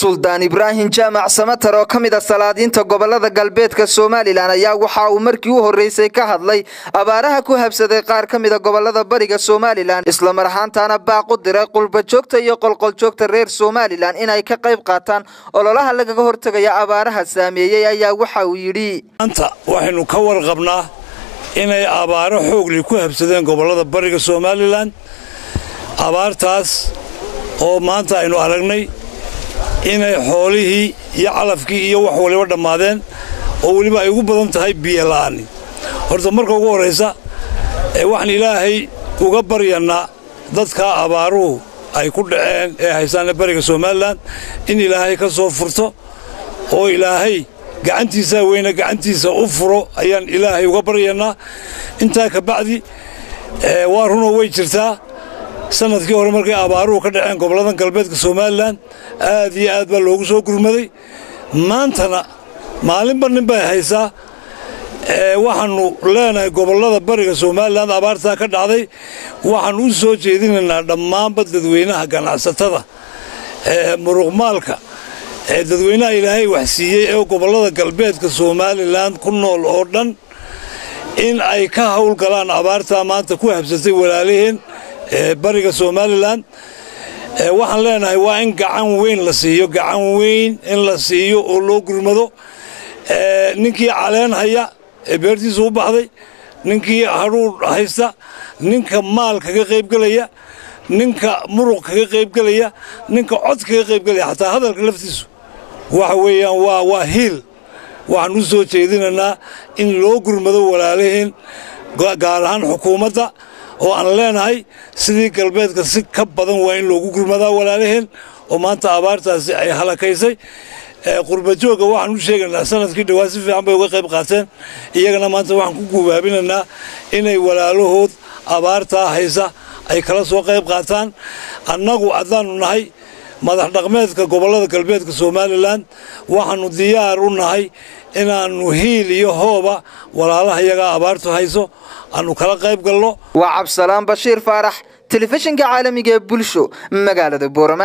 Suldaan Ibrahim Jaamac Samatar oo kamid ah salaadiinta gobolada galbeedka Soomaaliland ayaa waxa uu markii u horeysay ka hadlay abaaraha ku habsaday qaar kamid ah gobolada bariga Soomaaliland isla mar ahaantaana baaq u diray qulba joogta iyo qolqol joogta reer Soomaaliland in ay ka qayb qaataan ololaha laga hortagaya abaaraha saameeyay ayaa waxa uu yiri anta waxaynu ka warqabnaa inay abaaro xoog leh ku habsadeen gobolada bariga Soomaaliland abaartaas oo maanta aynu aragnay inay xoolihii iyo calafkii iyo wax waliba dhamaadeen oo waliba ay ugu badan tahay biyo la'aan horta marka ugu horeysa waxaan ilaahay uga baryanaa dadka abaaruhu ay ku dhaceen ee haystaan bariga Soomaaliland in ilaahay ka soo furto oo ilaahay gacantiisa weyna gacantiisa u furo ayaan ilaahay uga baryanaa inta ka bacdi waa runo way jirtaa sanadkii hore markay abaaruhu ka dhaceen gobolada galbeedka Soomaaliland aad iyo aad baa loogu soo gurmaday maantana maalinba nin bay haysaa waxaanu leenahay gobolada bariga Soomaaliland abaarta ka dhacday waxaan u soo jeedinaynaa dhammaan dadweynaha ganacsatada muruqmaalka dadweynaha ilaahay wax siiyay ee gobolada galbeedka Soomaaliland ku nool oo dhan in ay ka hawl galaan abaarta maanta ku habsatay walaaliheen bariga Soomaaliland waxaan leenahay waa in gacan weyn la siiyo gacan weyn in la siiyo oo loo gurmado ninkii caleen haya beertiisa u baxday ninkii haruur haysta ninka maal kaga qayb galaya ninka muruq kaga qayb galaya ninka cod kaga qayb galaya xataa hadalka laftiisu waxa weeyaan waa hiil waxaan u soo jeedinaynaa in loo gurmado walaaliheen gaar ahaan xukuumadda oo aan leenahay sidii galbeedka si ka badan waa in loogu gurmadaa walaaliheen oo maanta abaartaasi ay halakaysay qurba jooga waxaan u sheegaynaa sanadkii dhawaa si fiican bay uga qayb qaateen iyagana maanta waxaan ku guubaabinaynaa inay walaalahood abaartaa haysa ay kala soo qayb qaataan annagu haddaanu nahay madax dhaqmeedka gobolada galbeedka Soomaaliland waxaanu diyaar u nahay inaanu hiil iyo hooba walaalaha iyaga abaartu hayso aanu kala qayb galno waa Cabdisalaam Bashiir Faarax telefishinka caalamiga ee bulsho magaalada Boorama